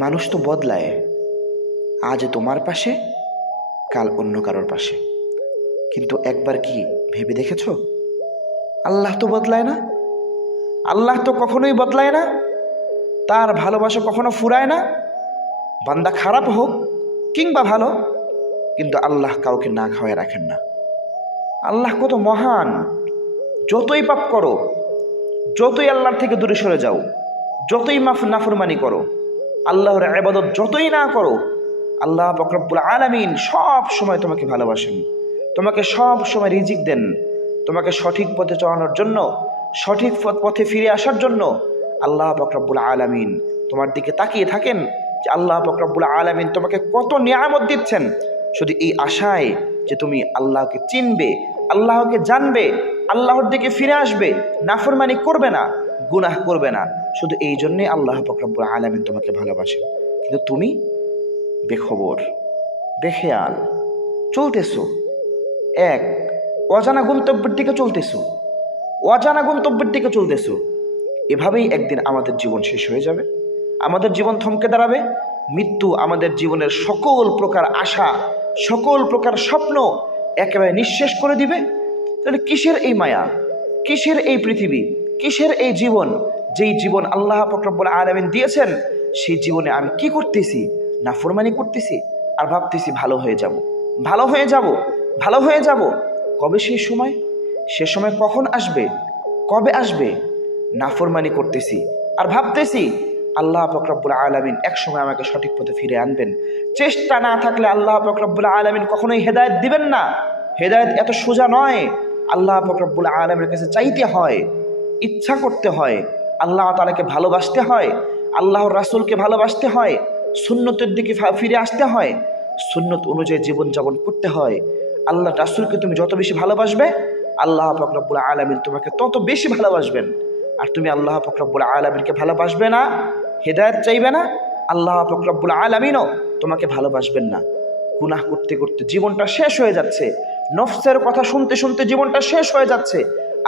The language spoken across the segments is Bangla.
মানুষ তো বদলায়, আজ তোমার পাশে কাল অন্য কারোর পাশে, কিন্তু একবার কি ভেবে দেখেছ আল্লাহ তো বদলায় না। আল্লাহ তো কখনোই বদলায় না, তার ভালোবাসা কখনো ফুরায় না। বান্দা খারাপ হোক কিংবা ভালো, কিন্তু আল্লাহ কাউকে না খাওয়ায় রাখেন না। আল্লাহ কত মহান, যতই পাপ করো, যতই আল্লাহর থেকে দূরে সরে যাও, যতই নাফরমানি করো, আল্লাহর ইবাদত যতই না করো, আল্লাহ পাক রব্বুল আলামিন সব সময় তোমাকে ভালোবাসেন, তোমাকে সব সময় রিজিক দেন, তোমাকে সঠিক পথে চলানোর জন্য, সঠিক পথে ফিরে আসার জন্য আল্লাহ পাক রব্বুল আলামিন তোমার দিকে তাকিয়ে থাকেন যে আল্লাহ পাক রব্বুল আলামিন তোমাকে কত নিয়ামত দিচ্ছেন, শুধু এই আশায় যে তুমি আল্লাহকে চিনবে, আল্লাহকে জানবে, আল্লাহর দিকে ফিরে আসবে, নাফরমানি করবে না, গুনাহ করবে না। শুধু এই জন্যে আল্লাহ পাক রব্বুল আলামিন তোমাকে ভালোবাসেন। কিন্তু তুমি বেখবর, বেখেয়াল চলতেছো, এক অজানা গন্তব্যের দিকে চলতেছো, অজানা গন্তব্যের দিকে চলতেছো। এভাবেই একদিন আমাদের জীবন শেষ হয়ে যাবে, আমাদের জীবন থমকে দাঁড়াবে। মৃত্যু আমাদের জীবনের সকল প্রকার আশা, সকল প্রকার স্বপ্ন একেবারে নিঃশেষ করে দিবে। তাহলে কিসের এই মায়া, কিসের এই পৃথিবী, কিসের এই জীবন? যেই জীবন আল্লাহ পাক রব্বুল আলামিন দিয়েছেন, সেই জীবনে আমি কি করতেছি? নাফরমানি করতেছি আর ভাবতেছি ভালো হয়ে যাব, ভালো হয়ে যাব, ভালো হয়ে যাব। কবে সেই সময়? সে সময় কখন আসবে? কবে আসবে? নাফরমানি করতেছি আর ভাবতেছি আল্লাহ পাক রব্বুল আলামিন এক সময় আমাকে সঠিক পথে ফিরে আনবেন। চেষ্টা না থাকলে আল্লাহ পাক রব্বুল আলামিন কখনোই হেদায়েত দিবেন না। হেদায়েত এত সোজা নয়। আল্লাহ পাক রব্বুল আলামিনের কাছে চাইতে হয়, ইচ্ছা করতে হয়, আল্লাহ তাআলাকে ভালোবাসতে হয়, আল্লাহর রাসূলকে ভালোবাসতে হয়, সুন্নতের দিকে ফিরে আসতে হয়, সুন্নত অনুযায়ী জীবনযাপন করতে হয়। আল্লাহ রাসূলকে তুমি যত বেশি ভালোবাসবে, আল্লাহ পাক রব্বুল আলামিন তোমাকে তত বেশি ভালোবাসবেন। আর তুমি আল্লাহ পাক রব্বুল আলামিনকে ভালোবাসবে না, হেদায়েত চাইবে না, আল্লাহ পাক রব্বুল আলামিনও তোমাকে ভালোবাসবেন না। গুনাহ করতে করতে জীবনটা শেষ হয়ে যাচ্ছে, নফসের কথা শুনতে শুনতে জীবনটা শেষ হয়ে যাচ্ছে।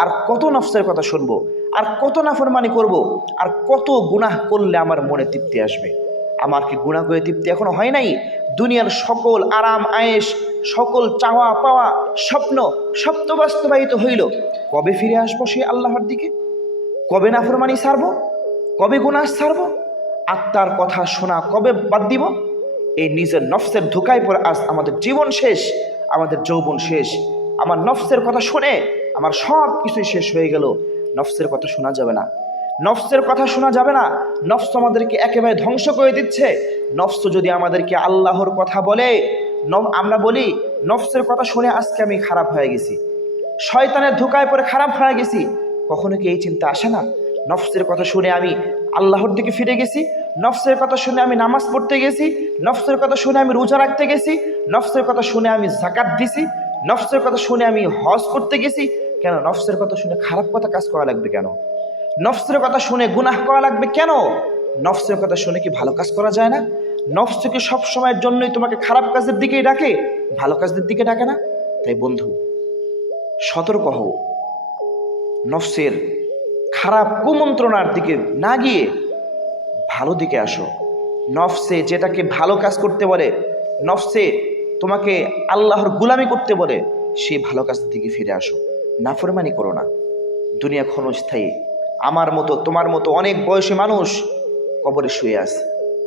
আর কত নফসের কথা শুনবো, আর কত নাফরমানি করব, আর কত গুনাহ করলে আমার মনে তৃপ্তি আসবে? আমার কি গুনাহ করে তৃপ্তি এখনো হয় নাই? দুনিয়ার সকল আরাম আয়েশ, সকল চাওয়া পাওয়া, স্বপ্ন সব তো বাস্তবায়িত হইল। কবে ফিরে আসবো সেই আল্লাহর দিকে? কবে নাফরমানি ছাড়বো? কবে গুনাহ ছাড়বো? আত্মার কথা শোনা কবে বাদ দিব? এই নিজের নফসের ধোঁকায় পড়ে আজ আমাদের জীবন শেষ, আমাদের যৌবন শেষ। আমার নফসের কথা শুনে আমার সব কিছুই শেষ হয়ে গেল। নফসের কথা শোনা যাবে না, নফসের কথা শোনা যাবে না। নফস আমাদেরকে একেবারে ধ্বংস করে দিচ্ছে। নফস যদি আমাদেরকে আল্লাহর কথা বলে, আমরা বলি নফসের কথা শুনে আজকে আমি খারাপ হয়ে গেছি, শয়তানের ধোঁকায় পড়ে খারাপ হয়ে গেছি। কখনো কি এই চিন্তা আসে না? নফসের কথা শুনে আমি আল্লাহর দিকে ফিরে গেছি, নফসের কথা শুনে আমি নামাজ পড়তে গেছি, নফসের কথা শুনে আমি রোজা রাখতে গেছি, নফসের কথা শুনে আমি যাকাত দিছি, নফসের কথা শুনে আমি হজ করতে গেছি। কেন নফসের কথা শুনে খারাপ কথা কাজ করা লাগবে কেন? নফসের কথা শুনে গুনাহ করা লাগবে কেন? নফসের কথা শুনে কি ভালো কাজ করা যায় না? নফস কি সব সময়ের জন্যই তোমাকে খারাপ কাজের দিকেই ডাকে, ভালো কাজের দিকে ডাকে না? তাই বন্ধু, সতর্ক হও, নফসের খারাপ কুমন্ত্রণার দিকে না গিয়ে ভালো দিকে আসো। নফসে যেটাকে ভালো কাজ করতে বলে, নফসে তোমাকে আল্লাহর গুলামি করতে বলে, সেই ভালো কাজের দিকে ফিরে আসো। নাফরমানি করো না। দুনিয়া ক্ষণস্থায়ী। আমার মতো তোমার মতো অনেক বয়সী মানুষ কবরে শুয়ে আছে,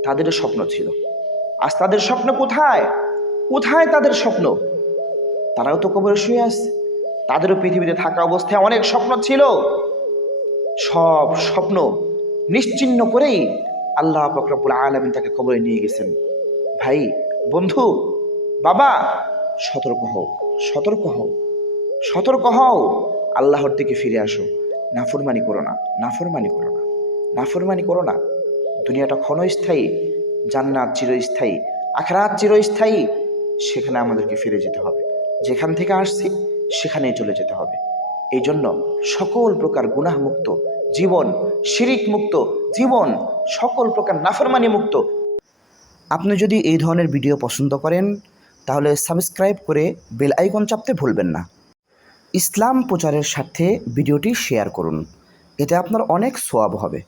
তাদেরও স্বপ্ন ছিল। আজ তাদের স্বপ্ন কোথায়? কোথায় তাদের স্বপ্ন? তারাও তো কবরে শুয়ে আছে। তাদেরও পৃথিবীতে থাকা অবস্থায় অনেক স্বপ্ন ছিল। সব স্বপ্ন নিশ্চিহ্ন করেই আল্লাহ পাক রব্বুল আলামিন তাকে কবরে নিয়ে গেছেন। ভাই, বন্ধু, বাবা, সতর্ক হও, সতর্ক হও, সতর্ক হও। আল্লাহর দিকে ফিরে আসো। নাফরমানি করো না, নাফরমানি করো না, নাফরমানি করো না। দুনিয়াটা ক্ষণস্থায়ী, জান্নাত চিরস্থায়ী, আখিরাত চিরস্থায়ী। সেখানে আমাদেরকে ফিরে যেতে হবে। যেখান থেকে আসছি সেখানেই চলে যেতে হবে। এই জন্য সকল প্রকার গুনাহ মুক্ত জীবন, শিরিক মুক্ত জীবন, সকল প্রকার নাফরমানি মুক্ত। আপনি যদি এই ধরনের ভিডিও পছন্দ করেন তাহলে সাবস্ক্রাইব করে বেল আইকন চাপতে ভুলবেন না। ইসলাম প্রচারের স্বার্থে ভিডিওটি শেয়ার করুন, এতে আপনার অনেক সওয়াব হবে।